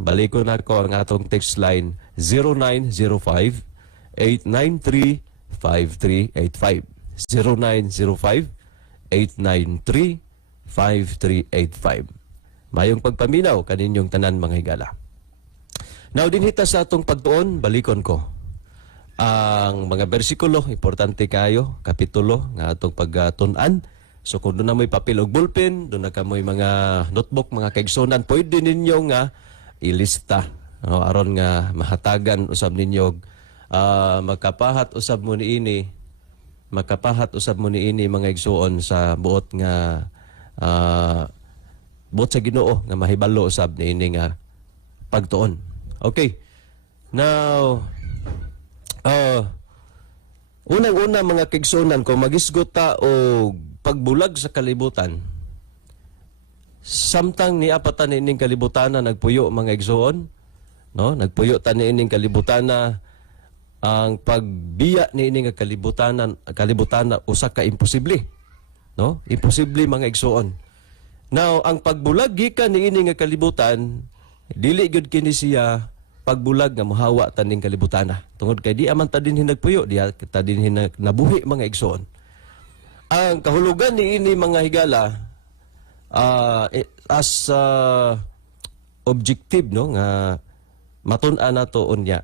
Balikon ako ang atong text line 0905-893-5385. 0905-893-5385. Mayong pagpaminaw kaninyong tanan mga higala. Now dinhita sa atong pagtuon, balikon ko ang mga bersikulo, importante kayo, kapitulo nga atong pagtun-an. So kung doon na mo'y papel o ballpen, doon na ka mo'y mga notebook, mga kaigsunan, pwede ninyo nga ilista. No? Aron nga mahatagan usab ninyo, magkapahat usab mo ni ini, mga igsuon sa buot nga, buot sa Ginoo nga mahibalo usab ni ini nga pagtuon. Okay. Now, unang-una mga kaigsunan, kung magisgot ta o pagbulag sa kalibutan, samtang niapatan ining kalibutana nagpuyo mga igsuon, no? Nagpuyo ta ining kalibutana, ang pagbiya ni ining kalibutana usa ka imposible, no? Imposible mga igsuon. Now, ang pagbulag gikan ni ining kalibutan, dili gyud kini siya pagbulag nga mohawa taning kalibutana. Tungod kay di aman ta dinhi nagpuyo, di ta dinhi nabuhi mga igsoon. Ang kahulugan ni ini mga higala as objective, no, nga matun-an nato unya.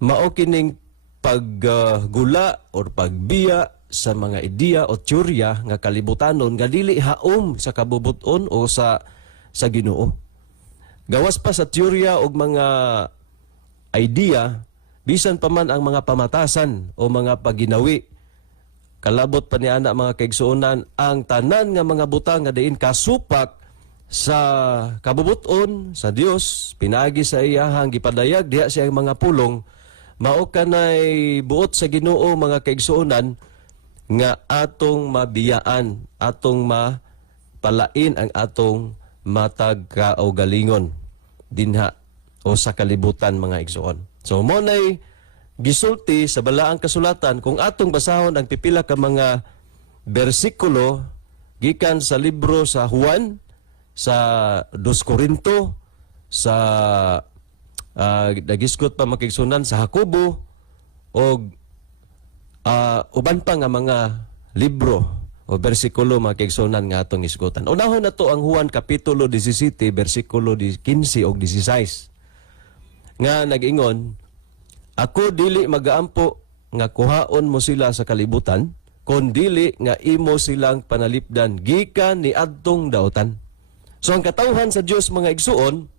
Mao kining paggula or pagbiya sa mga ideya o teorya nga kalibutanon nga dili haom sa kabubuton o sa Ginoo. Gawas pa sa teorya o mga idea, bisan pa man ang mga pamatasan o mga paginawi, kalabot pa ni ana mga kaigsuonan, ang tanan nga mga butang nga diin kasupak sa kabubuton sa Dios, pinagi sa iyahang gipadayag diha siya ang mga pulong, mao kanay buot sa Ginoo mga kaigsuonan nga atong mabiyaan, atong mapalain ang atong matag kaugalingon dinha o sa kalibutan mga igsoon. So mo nay gisulti sa balaang kasulatan kung atong basahon ang pipila ka mga bersikulo gikan sa libro sa Juan, sa 2 Corinto, sa nagiskot pa makigsunan sa Jacobo o uban pa nga mga libro o bersikulo mga kaigsunan nga atong isgutan. Unahon na to ang Juan Kapitulo 17, bersikulo 15 o 16. Nga nag-ingon, ako dili magaampo nga kuhaon mo sila sa kalibutan, kon dili nga imo silang panalipdan gikan ni adtong daotan. So ang katawhan sa Dios mga igsuon,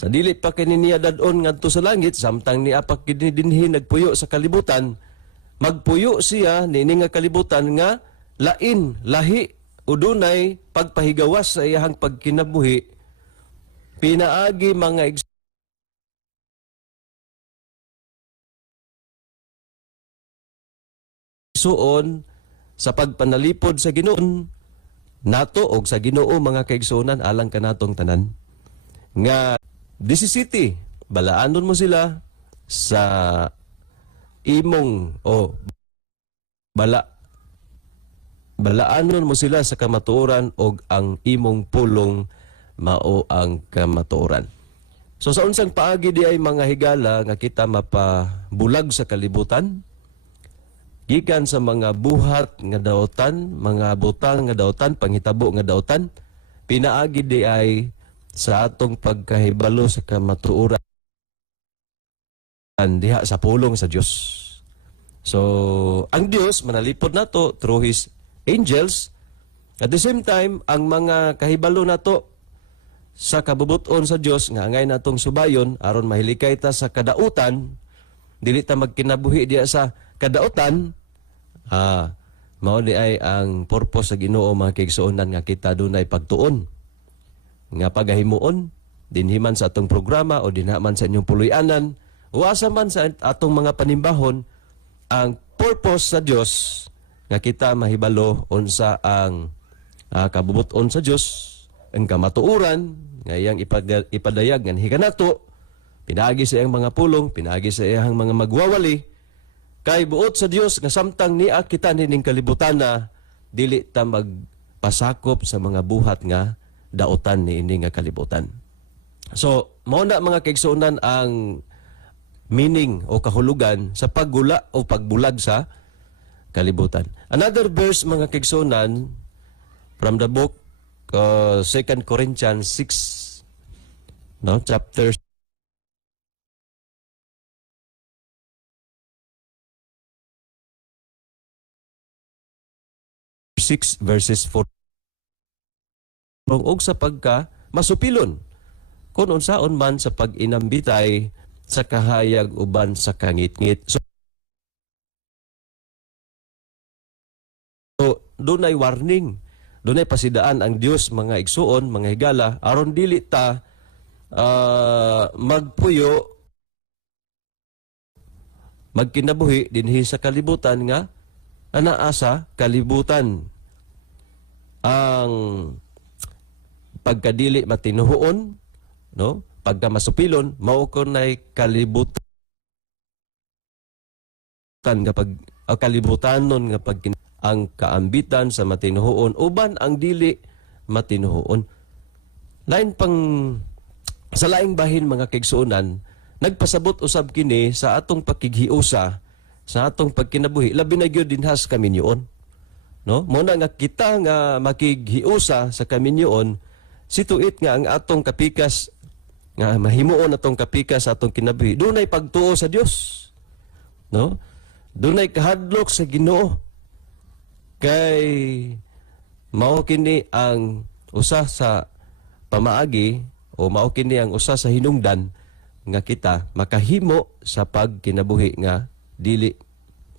sa dili pa kini niya dadon ngadto sa langit, samtang niya pa kini dinhi nagpuyo sa kalibutan, magpuyo siya nini nga kalibutan nga lain, lahi, udunay pagpahigawas sa iyahang pagkinabuhi, pinaagi mga igsuon sa pagpanalipod sa Ginoo nato og sa Ginoo mga kaigsuonan alang kanatong tanan. Nga 17, balaanon mo sila sa imong balaanon mo sila sa kamatuoran og ang imong pulong mao ang kamatuoran. So sa unsang paagi di ay mga higala nga kita mapabulag sa kalibutan gikan sa mga buhat nga daotan, mga butang nga daotan, panghitabo nga daotan, pinaagi di ay sa atong pagkahibalo sa kamatuoran diha sa pulong sa Dios. So, ang Dios manalipod nato through His angels. At the same time, ang mga kahibalo nato sa kabubuton sa Dios nga angay natong subayon aron mahilikay ta sa kadautan, dili ta magkinabuhi diha sa kadautan. Mao di ay ang purpose sa Ginoo mga kaigsuonan nga kita dunay pagtuon nga pagahimuon dinhiman sa atong programa o dinhaman sa inyong puloy-anan. Uasa man sa atong mga panimbahon, ang purpose sa Dios nga kita mahibalo unsa ang kabubuton sa Dios, ang kamatuoran nga iyang ipadayag nga higanato, pinaagi sa iyang mga pulong, pinaagi sa iyang mga magwawali, kay buot sa Dios nga samtang niya kita nining kalibutana, dili ta magpasakop sa mga buhat nga daotan ni ini nga kalibutan. So, mao na mga kaigsuonan ang meaning o kahulugan sa paggula o pagbulag sa kalibutan. Another verse mga kaigsuonan from the book 2 Corinthians 6, no, chapter 6 verses 4. Og sa pagka masupilon kung unsaon man sa pag-inambitay sa kahayag uban sa kangit-ngit. So dunay warning, dunay pasidaan ang Dios mga igsuon, mga higala aron dili ta magpuyo magkinabuhi dinhi sa kalibutan nga anaa sa kalibutan. Ang pagkadili matinuhoon, no? Pagka masupilon, mao kunay kalibutan kapag kalibutanon nga pag ang kaambitan sa matinuhoon uban ang dili matinuhoon. Lain pang sa laing bahin mga kaigsuonan, nagpasabot usab kini sa atong pakighiusa, sa atong pagkinabuhi, labi na gyud dinhas kaminyoon. No? Muna nga kita nga makighiusa sa kaminyoon, situit nga ang atong kapikas, nga mahimuon atong kapikas sa atong kinabuhi, dunay pagtuo sa Dios. No? Dunay kahadlok sa Ginoo. Kay mao kini ang usa sa pamaagi o mao kini ang usa sa hinungdan nga kita makahimo sa pagkinabuhi nga dili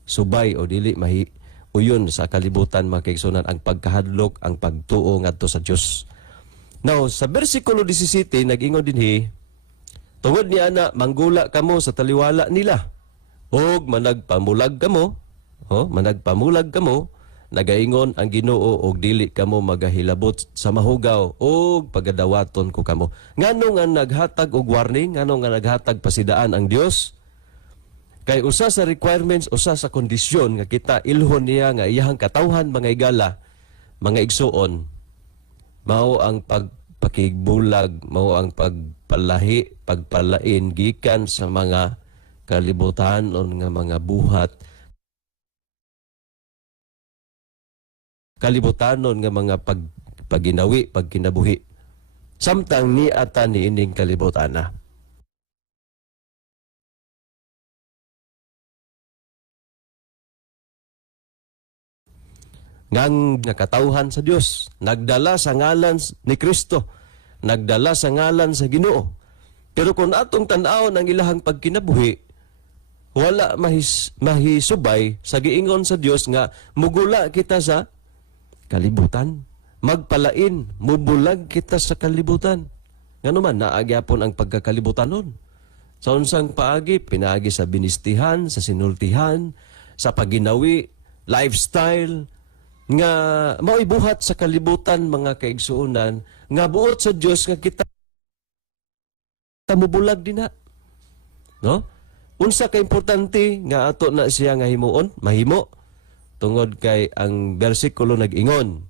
subay o dili uyon sa kalibutan mga kaigsuonan ang pagkahadlok, ang pagtuo ngadto sa Dios. Now, sa bersikulo 17 nag-ingon dinhi, tungod ni ana manggula kamo sa taliwala nila og managpamulag kamo, managpamulag kamo, nagaingon ang Ginoo og dili kamo magahilabot sa mahugaw og pagadawaton ko kamo. Ngano nga naghatag og warning, ngano nga naghatag pasidaan ang Dios? Kay usa sa requirements, usa sa kondisyon nga kita ilhon niya nga iyahang katawhan mga igala, mga igsuon, mao ang pagpakigbulag, mao ang pagpalahi, pagpalain gikan sa mga kalibutan o nga mga buhat, kalibutanon nga mga paginawi, pagkinabuhi. Samtang ni ata ni ining kalibutana. Ngang nakatauhan sa Dios, nagdala sa ngalan ni Kristo, nagdala sa ngalan sa Ginoo. Pero kung atong tan-aw ang ilahang pagkinabuhi, wala mahisubay sa giingon sa Dios nga mugula kita sa kalibutan, magpalain, mubulag kita sa kalibutan. Ngano man naagyapon ang pagkakalibutan sa unsang paagi, pinaagi sa binistihan, sa sinultihan, sa paginawi, lifestyle, nga mao'y buhat sa kalibutan mga kaigsuonan, nga buot sa Dios nga kita mubulag din na. No? Unsa ka importante nga ato na siya nga himuon, mahimo, tungod kay ang bersikulo nag-ingon,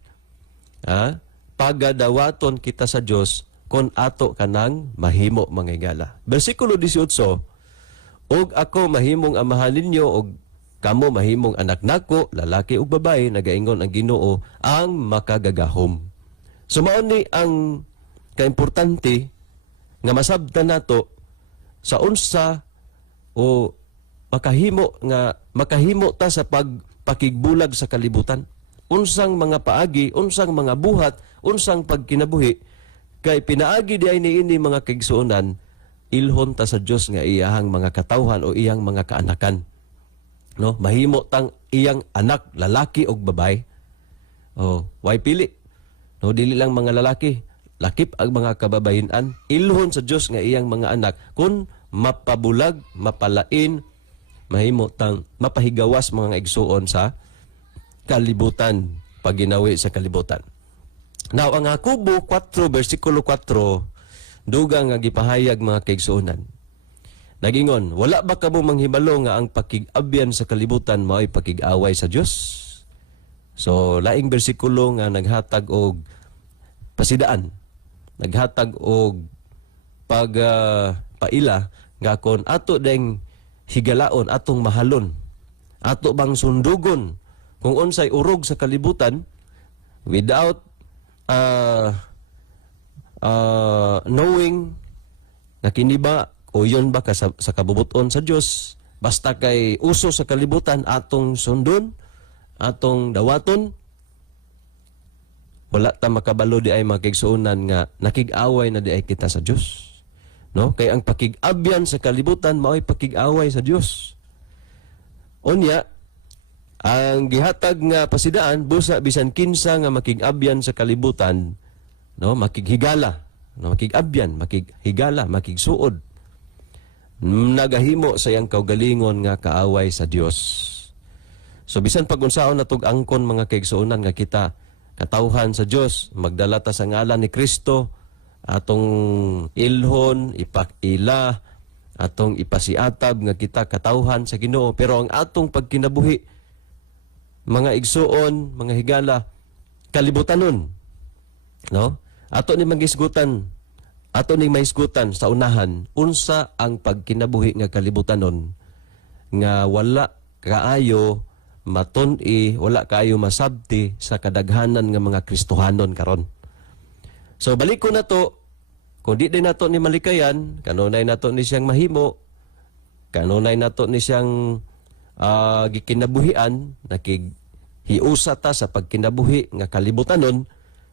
pagadawaton kita sa Dios kon ato kanang mahimo mga higala. Bersikulo 18, og ako mahimong amahan ninyo og kamo mahimong anak nako, lalaki ug babae, nagaingon ang Ginoo, ang makagagahom. So mao ni ang kaimportante nga masabtan nato sa unsa o makahimo ta sa pagpakigbulag sa kalibutan. Unsang mga paagi, unsang mga buhat, unsang pagkinabuhi, kay pinaagi di ay niini mga kaigsuonan, ilhon ta sa Dios nga iyahang mga katawhan o iyang mga kaanakan. No, mahimo tang iyang anak lalaki og babae. Way pili. No, dili lang mga lalaki, lakip ang mga kababayen-an, ilhon sa Dios nga iyang mga anak kun mapabulag, mapalain, mahimo tang mapahigawas mga igsuon sa kalibutan, paginawi sa kalibutan. Now, ang Jacobo 4 versikulo 4 dugang nga gipahayag mga kaigsuonan. Nagingon, wala ba kamo manghibalo nga ang pakig-abyan sa kalibutan mao'y pakig-away sa Dios? So, laing bersikulo nga naghatag og pasidaan naghatag og paila nga kon ato deng higalaon, atong mahalon, ato bang sundugon kung unsay urog sa kalibutan without knowing na kini ba o yun ba sa kabubuton sa Dios, basta kay uso sa kalibutan atong sundon, atong dawaton, wala ta makabalo di ay makigsuunan nga nakig-away na di ay kita sa Dios. No? Kay ang pakig-abyan sa kalibutan mao'y pakig-away sa Dios. Unya, ang gihatag nga pasidaan busa bisan kinsa nga makig-abyan sa kalibutan, no, makighigala, no, makig-abyan, makighigala, makigsuod. Nagahimo sa iyang kaugalingon nga kaaway sa Dios. So bisan pag-unsaon natug angkon mga kaigsuonan nga kita katawhan sa Dios, magdala ta sa ngalan ni Kristo, atong ilhon, ipakila, atong ipasiatab nga kita katawhan sa Ginoo, pero ang atong pagkinabuhi, mga igsuon, mga higala, kalibutanon, no? Ato ni magisgutan, ato ni maisgutan sa unahan, unsa ang pagkinabuhi nga kalibutanon nga wala kaayo matun-i, wala kaayo masabti sa kadaghanan nga mga Kristohanon karon. So balik ko na to, kung di din nato ni malikayan, kanunay nato ni siyang mahimo, kanunay nato ni siyang gikinabuhian, nakighiusa ta sa pagkinabuhi nga kalibutanon,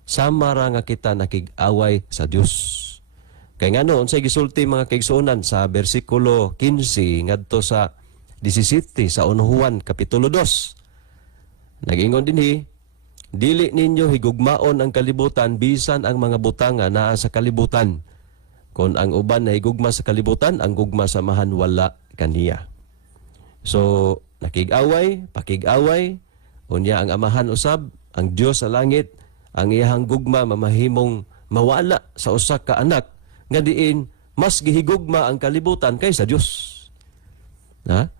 samara nga kita nakig-away sa Dios. Kay ngano unsay gisulti mga kaigsuonan sa bersikulo 15 ngadto sa 17 sa Juan kapitulo 2. Nagingon dinhi, dili ninyo higugmaon ang kalibutan bisan ang mga butanga naa sa kalibutan. Kung ang uban na higugma sa kalibutan, ang gugma samahan wala kaniya. So, nakig-away, pakig-away, unya ang amahan usab, ang Dios sa langit, ang iyahang gugma mamahimong mawala sa usa ka anak, nga diin mas gihigugma ang kalibutan kaysa Dios. Ha?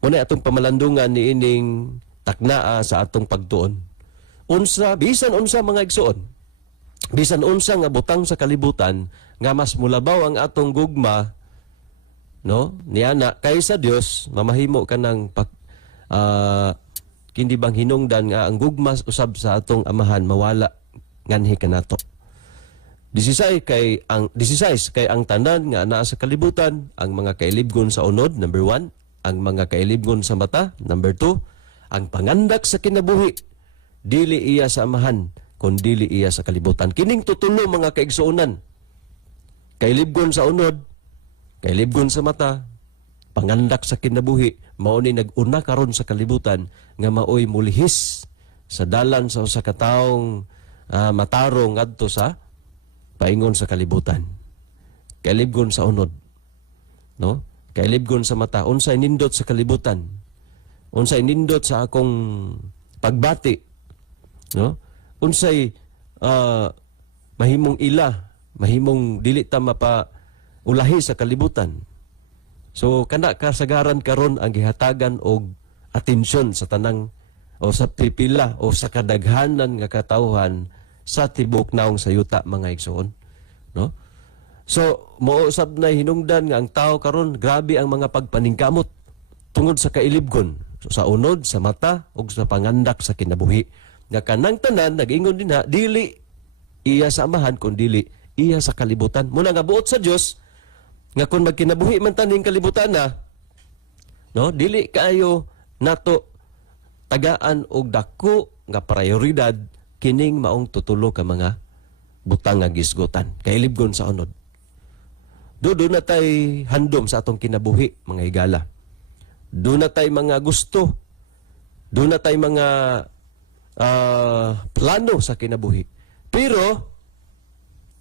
Una atong pamalandungan ni ining taknaa sa atong pagtuon. Unsa, bisan unsa mga igsuon, bisan unsa nga butang sa kalibutan, nga mas mulabaw ang atong gugma, no, niana kaysa Dios, mamahimo ka ng kindi bang hinungdan nga ang gugma usab sa atong amahan mawala nganhi kanato. 16 kay ang tanan nga naa sa kalibutan, ang mga kailibgon sa unod, number 1, ang mga kailibgon sa mata, number 2, ang pangandak sa kinabuhi, dili iya sa amahan, kun dili iya sa kalibutan. Kining tutulo mga kaigsuonan, kailibgon sa unod, kailibgon sa mata, pangandak sa kinabuhi, mao ni nag-una karon sa kalibutan nga maoy mulihis sa dalan sa usa ka taong matarong adto sa paingon sa kalibutan. Kailibgon sa unod, no? Kailibgon sa mata, unsay nindot sa kalibutan, unsay nindot sa akong pagbati, no? Unsay mahimong ila, mahimong dili ta mapaulahi sa kalibutan. So kana kasagaran karon ang gihatagan og atensyon sa tanang o sa pipila o sa kadaghanan nga katawhan sa tibok naong sayuta mga igsoon, no? So mousab na hinungdan nga ang tao karon grabe ang mga pagpaningkamot tungod sa kailibgon, so, sa unod, sa mata ug sa pangandak sa kinabuhi. Nga kanang tanan nag-ingon din dili iya sa amahan kun dili iya sa kalibutan. Muna nga buot sa Dios nga kung magkinabuhi man taning kalibutan na, no, dili kaayo nato tagaan og dako nga prioridad kining maong tutulo ka mga butang nga gisgutan, kailibgon sa unod. Doon na tay handom sa atong kinabuhi, mga higala. Doon na tay mga gusto. Doon na tay mga plano sa kinabuhi. Pero,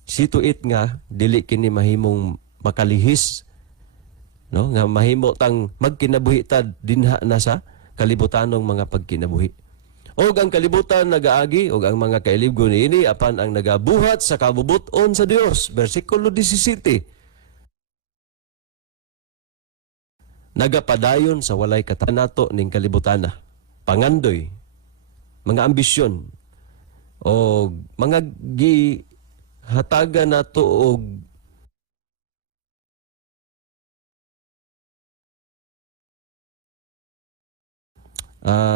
situit nga, dili kini mahimong makalihis, no? Nga mahimo tang magkinabuhi ta dinha na sa kalibutanong mga pagkinabuhi. Og ang kalibutan nagaagi, og ang mga kailibgon niini apan ang nagabuhat sa kabubuton sa Dios. Versikulo 17. Nagapadayon sa walay katanato ning kalibutana, pangandoy, mga ambisyon, o mga hatagan nato og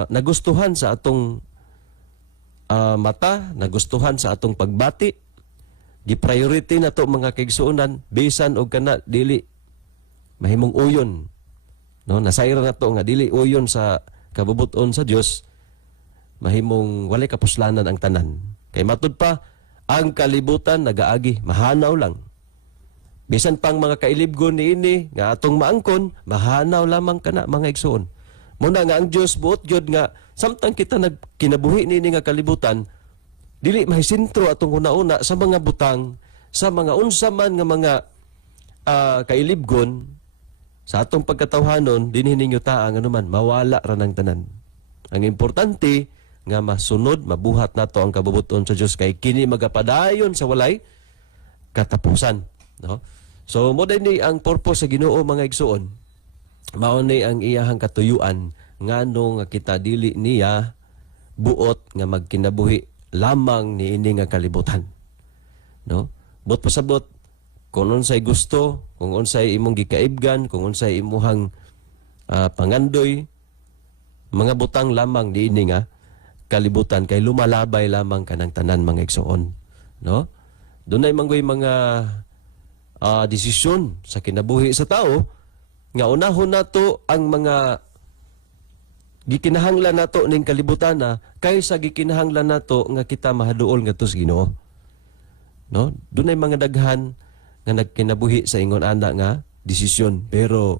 nagustuhan sa atong mata, nagustuhan sa atong pagbati, gi-priority na to mga kaigsuonan, bisan og kana dili mahimong uyon. No, nasayra na to nga dili uyon sa kabubuton sa Dios, mahimong walay kapuslanan ang tanan. Kay matud pa, ang kalibutan nagaagi, mahanaw lang. Bisan pang mga kailibgon niini nga atong maangkon, mahanaw lamang kana mga igsoon. Muna nga ang Dios buot gyud nga samtang kita nagkinabuhi nini nga kalibutan, dili mahisentro atong una-una sa mga butang, sa mga unsa man nga mga kailibgon sa atong pagkatawhanon dinhi ninyo taang anuman mawala ra nang tanan. Ang importante nga masunod, mabuhat nato ang kabubuton sa Dios kay kini magapadayon sa walay katapusan, no? So mo ni ang purpose sa Ginoo mga igsoon. Mao ni ang iyahang katuyuan ngano nga kita dili niya buot nga magkinabuhi lamang niini nga kalibutan, no? But pasabot kung unsay gusto, kung unsay imong gikaibgan, kung unsay imuhang pangandoy, mga butang lamang niini nga kalibutan kay lumalabay lamang kanang tanan mga igsoon, no? Dunay manggoy mga desisyon sa kinabuhi sa tao nga unahon nato ang mga gikinahanglan nato ning kalibutan kaysa gikinahanglan nato nga kita mahaduol ngadto sa Ginoo, no? Dunay mga daghan nga nagkinabuhi sa ingon ana nga desisyon, pero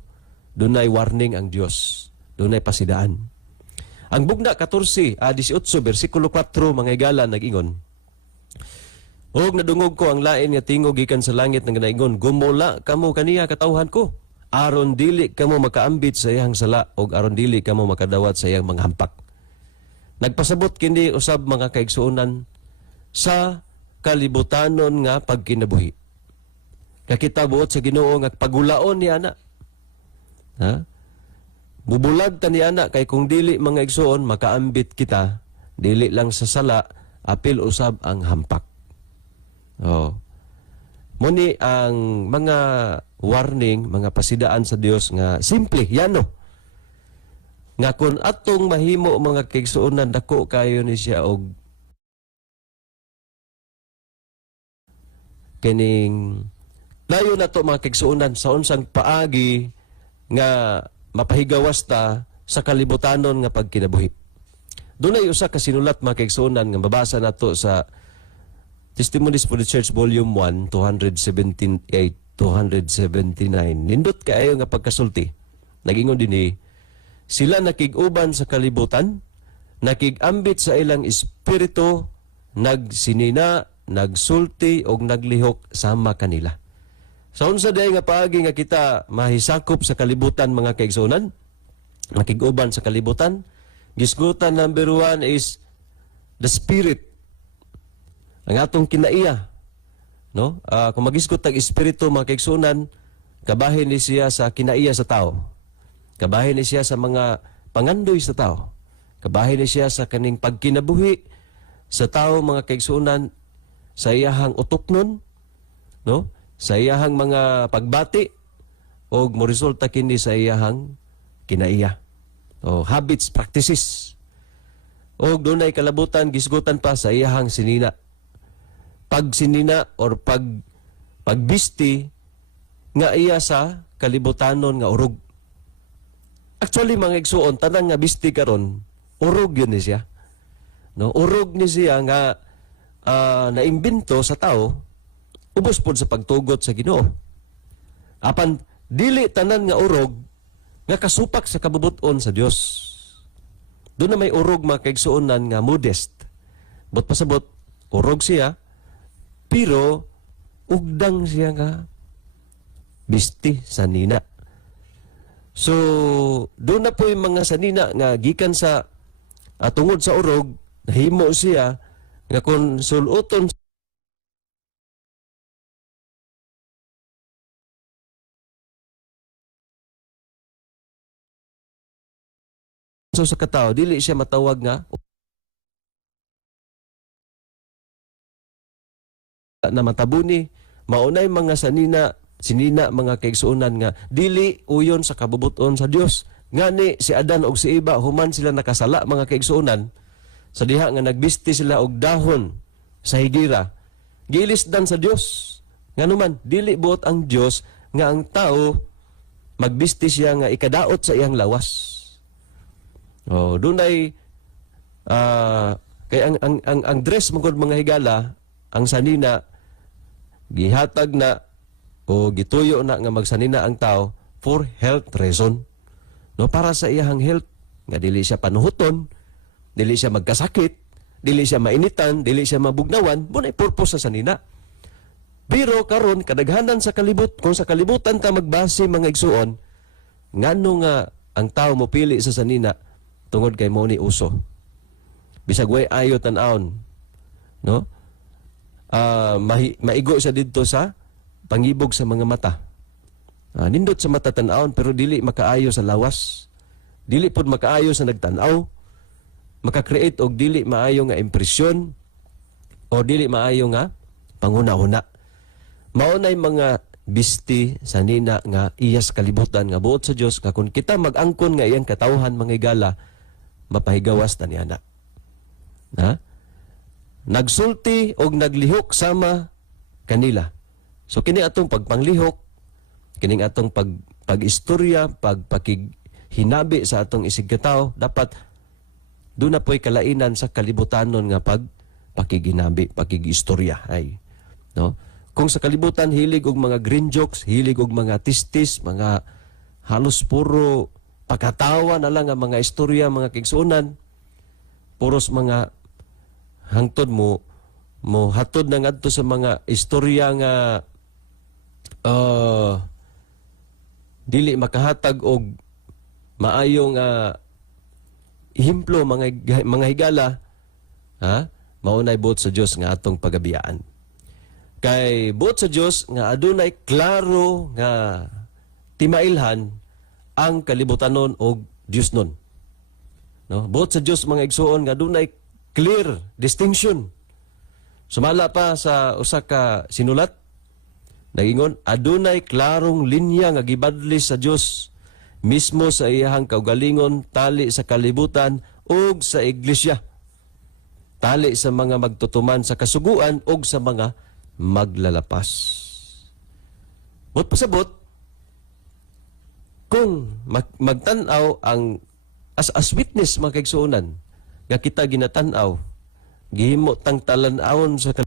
dunay warning ang Dios, dunay pasidaan. Ang bugna 18 versikulo 4 mga higala nag-ingon, og nadungog ko ang lain nga tingog gikan sa langit nga naingon, gumula kamo kaniya katawhan ko, aron dili kamo makaambit sa iyang sala og aron dili kamo makadawat sa iyang mga hampak. Nagpasabot kini usab mga kaigsuonan sa kalibutanon nga pagkinabuhi. Kakita buot sa Ginoo nga pagulaon ni ana. Ha? Bubulag ta ni ana kay kung dili mga igsuon makaambit kita, dili lang sa sala, apil usab ang hampak. Oh. Muni ang mga warning, mga pasidaan sa Dios nga simple, yano. Nga kung atong mahimo mga kaigsuonan dako kayo ni siya og kining layo na to mga kaigsuonan sa unsang paagi nga mapahigawas ta sa kalibutanon nga pagkinabuhi. Dunay usa ka sinulat mga kaigsuonan nga mabasa nato sa Testimonies for the Church Volume 1, 278, 279. Nindot kaayo nga pagkasulti. Nagingon dinhi, sila nakig-uban sa kalibutan, nakig-ambit sa ilang espiritu, nagsinina, nagsulti og naglihok sama kanila. Sa unsa day nga paagi nga kita mahisakop sa kalibutan mga kaigsuonan, nakig-uban sa kalibutan, gisgutan number 1 is the spirit. Ang atong kinaiya, no? Kung magisgot tag espiritu mga kaigsuonan, kabahin ni siya sa kinaiya sa tao. Kabahin ni siya sa mga pangandoy sa tao. Kabahin ni siya sa kaning pagkinabuhi sa tao mga kaigsuonan, sa iyahang utoknon, no? Sa iyahang mga pagbati, o mo resulta kini sa iyahang kinaiya. O habits, practices. O dunay kalabutan, gisgutan pa sa iyahang sinina. Pagsinina or pagbisti nga iya sa kalibutanon nga urog. Actually mga igsuon tanang nga bisti karon urog yun ni siya. No, urog ni siya nga naimbento sa tao ubos pod sa pagtugot sa Ginoo. Apan dili tanan nga urog nga kasupak sa kabubuton sa Dios. Doon na may urog mga kaigsuonan nga modest. But pasabot urog siya, pero ugdang siya nga bisti sanina. So, doon na po yung mga sanina nga gikan sa tungod sa urog, nahimo siya nga kung suluton sa katao, dili siya matawag nga na matabuni, maunay mga sinina mga kaigsuonan nga dili uyon sa kabubuton sa Dios. Ngani si Adan og si Eva human sila nakasala mga kaigsuonan sa diha nga nagbisti sila og dahon sa higira. Gilisdan sa Dios. Nganuman dili buot ang Dios nga ang tao magbisti siya nga ikadaot sa iyang lawas. Oh, dunay kay ang dress mungod mga higala, ang sanina gihatag na o gituyo na nga magsanina ang tao for health reason. No, para sa iyang health nga dili siya panuhuton, dili siya magkasakit, dili siya mainitan, dili siya mabugnawan, bunay purpose sa sanina. Pero karon kadaghanan sa kung sa kalibutan ta magbase mga igsuon, ngano nga ang tao mo pili sa sanina tungod kay mo ni uso. Bisag way ayo tan-aon, no? Maigo siya dito sa pangibog sa mga mata. Nindot sa mata tan-aon pero dili makaayo sa lawas. Dili pud makaayo sa nagtan-aw. Maka-create og dili maayo nga impresyon o dili maayo nga panguna-una. Maunay mga bisti sa nina nga iyas kalibutan nga buot sa Dios nga kung kita mag-angkon nga iyang katawhan mga higala mapahigawas ta niana. Nagsulti og naglihok sama kanila. So kini atong pagpanglihok, kining atong pag-istorya, pagpakighinabi sa atong isig katao, dapat doon na po'y kalainan sa kalibutanon nga pagpakiginabi, pakig-istorya. Ay, no? Kung sa kalibutan hilig og mga green jokes, hilig og mga tistis, mga halos puro pagkatawa na lang ang mga istorya, mga kigsunan, puros mga hangtod mo hatod na ngadto sa mga istorya nga dili makahatag og maayong ihemplo mga higala, maunay buot sa Dios nga atong pagabiyaan. Kay buot sa Dios nga adunay klaro nga timailhan ang kalibutanon og Dios nun. No? Buot sa Dios mga igsuon nga adunay clear distinction. Sumala pa sa usa ka sinulat, nagingon, adunay klarong linya nga gibadli sa Dios mismo sa iyahang kaugalingon tali sa kalibutan ug sa iglesia. Tali sa mga magtutuman sa kasuguan ug sa mga maglalapas. But pasabot, kung magtanaw ang as witness mga kaigsuonan nga kita ginatanaw, gihimo tang talan-awon sa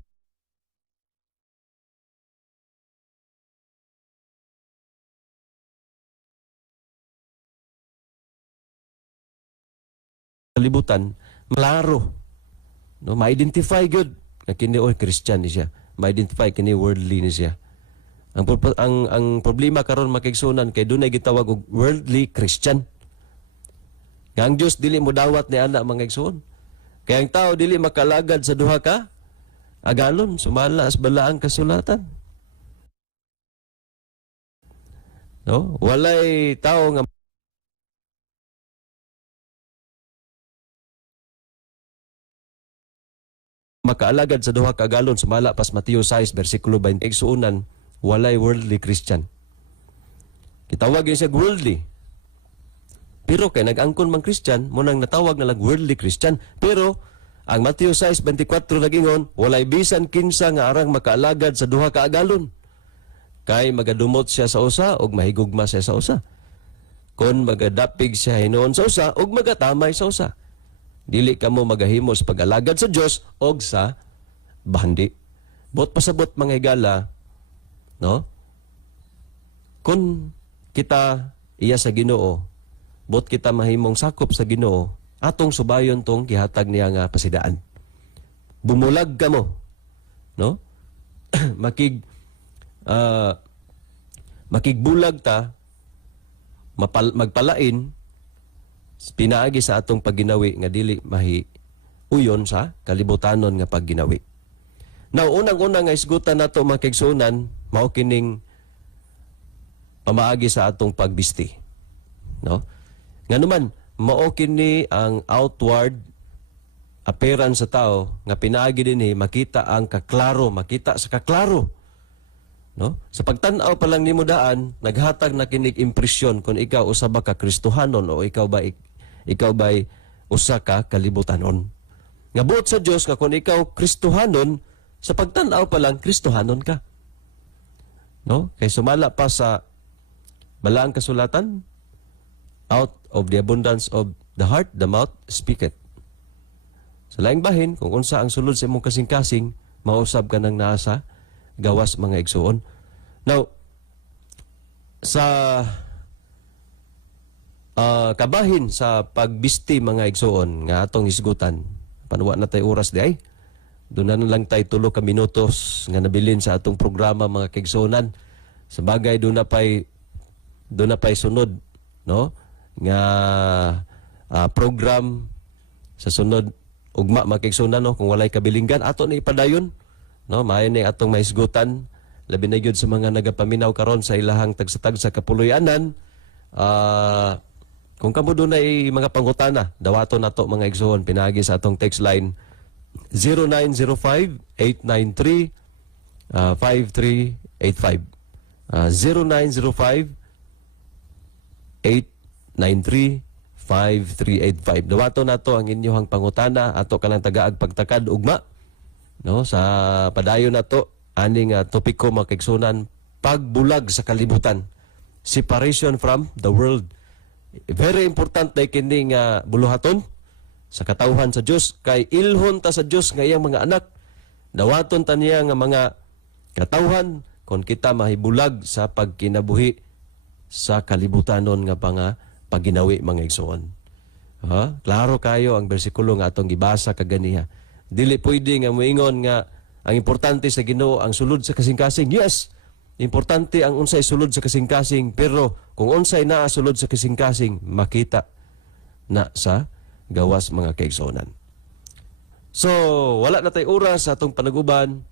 kalibutan, malaro. No, ma-identify good nga kini Christian ni siya. Ma-identify kini worldly ni siya. Ang problema karon makigsunan kay dunay gitawag og worldly Christian. Nga ang Dios dili mo dawat ni ana mga igsoon. Kaya ang tao dili makalagad sa duha ka agalon, sumala as balaang kasulatan. No, walay tao nga makaalagad sa duha ka agalon, sumala pas Mateo 6 bersikulo 20 igsuonan, walay worldly Christian. Kitawag siya worldly. Pero kay nag-angkon mang Christian, mo nang natawag na lang worldly Christian. Pero ang Mateo 6:24 nagingon, walay bisan kinsa nga arang makaalagad sa duha ka agalon. Kay magadumot siya sa usa ug mahigugma siya sa usa. Kon magadapig siya hinuon sa usa ug magatamay sa usa. Dili kamo magahimos pag-alagad sa Dios og sa bandi. Bot pasabot mga higala, no? Kun kita iya sa Ginoo, bot kita mahimong sakop sa Ginoo, atong subayon tong gihatag niya nga pasidaan. Bumulag ka mo, no? Makigbulag ta, magpalain, pinaagi sa atong pagginawi nga dili mahi uyon sa kalibutanon nga pagginawi. Now, unang-unang nga isgutan nato mga kaigsuonan, mao kining pamaagi sa atong pagbisti. No? Nga naman, mao kini ang outward aperan sa tao nga pinaagi dinhi makita ang kaklaro, makita sa kaklaro. No? Sa pagtan-aw pa lang nimo daan, naghatag na kinig impresyon kung ikaw usa ba ka Kristohanon o ikaw ba usa ka kalibutanon. Nga buot sa Dios nga kung ikaw Kristohanon, sa pagtan-aw pa lang Kristohanon ka. No? Kay sumala pa sa balaang kasulatan, out of the abundance of the heart, the mouth speaketh. Sa laing bahin, kung unsa ang sulod sa imong kasing-kasing, mausab ka ng naasa, gawas mga igsuon. Now, sa kabahin sa pagbisti mga igsuon, nga atong hisgutan, panuwa na tayo oras di ay, doon na lang tayo 3 ka minutos nga nabilin sa atong programa mga kaigsuonan. Sa bagay, doon na pa'y sunod, no? Nga program sa sunod ugma makigsunan, no? Kung walay kabilinggan ato ni ipadayon, no? Maayo ni atong mahisgutan labi na gyud sa mga nagapaminaw karon sa ilahang tagsatag sa kapuluy-anan. Kung kamo dunay mga pangutana, dawaton nato mga igsoon pinagi sa atong text line 0905-893-5385. 0905-893-5385. Dawato na to ang inyong pangutana ato kanang tagaag pagtakad ugma, no, sa padayon na to aning topiko makigsunan, pagbulag sa kalibutan, separation from the world. Very important na kining buluhaton sa katawhan sa Dios, kay ilhon ta sa Dios nga iyang mga anak. Dawaton ta niya nga mga katawhan kung kita mahibulag sa pagkinabuhi sa kalibutanon nga paginawi mga igsoon. Ha? Klaro kayo ang bersikulo nga atong gibasa kaganiha. Dili pwede nga moingon nga ang importante sa Ginoo ang sulod sa kasing-kasing. Yes, importante ang unsay sulod sa kasing-kasing, pero kung unsay naa sulod sa kasing-kasing, makita na sa gawas mga kaigsoon. So, wala na tayo oras sa atong panaguban.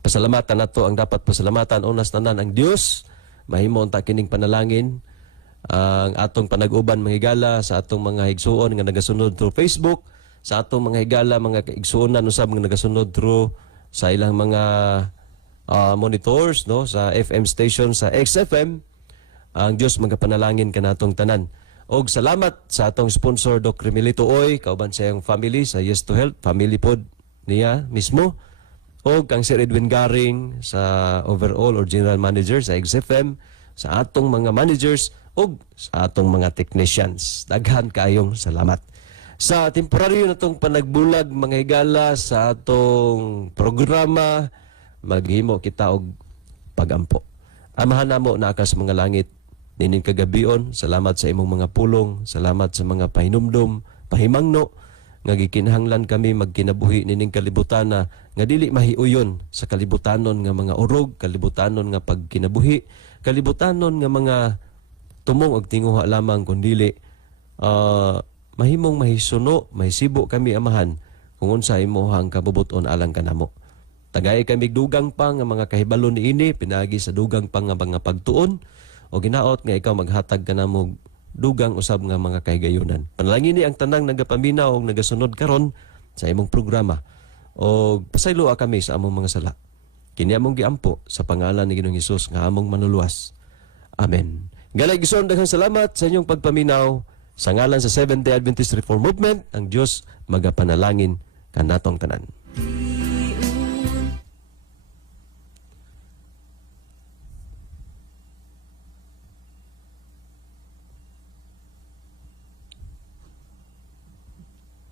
Pasalamatan nato ang dapat pasalamatan. Unas tanan ang Dios, mahimo unta kining panalangin ang atong panag-uban mahigala sa atong mga higsuon nga nagasunod through Facebook, sa atong mga higala mga higsuonan usab nga nagasunod through sa ilang mga monitors, no, sa FM station, sa XFM. Ang Dios magapanalangin kanatong tanan. Og salamat sa atong sponsor Doc Remilito Oy, kauban sa iyang family sa Yes to Health, family pod niya mismo. O kang Sir Edwin Garing sa overall or general manager sa XFM, sa atong mga managers o sa atong mga technicians. Daghan kayong salamat. Sa temporaryo na itong panagbulag mga higala sa atong programa, maghimo kita og pagampo. Amahan namo na akas mga langit, nining kagabion, salamat sa imong mga pulong, salamat sa mga pahinumdum, pahimangno, nga gikinahanglan kami magkinabuhi nining kalibutan na nga dili mahiuyon sa kalibutanon nga mga orog, kalibutanon nga pagkinabuhi, kalibutanon nga mga tumong og tinguha lamang kundi mahimong mahisuno, mahisibo kami amahan kung unsa imong kabubuton alang kanamo. Tagay kami dugang pa nga mga kahibalon niini, pinagi sa dugang pa nga mga pagtuon o ginaot nga ikaw maghatag kanamo dugang usab nga mga kahigayunan. Panalangin ni ang tanang nagapaminaw o nagasunod karon sa imong programa. O pasayloa kami sa among mga sala. Kini among giampo sa pangalan ni Ginoong Hesus nga among manuluwas. Amen. Galay gison, daghang salamat sa inyong pagpaminaw. Sa ngalan sa Seventh-day Adventist Reform Movement, ang Dios magapanalangin kanatong tanan.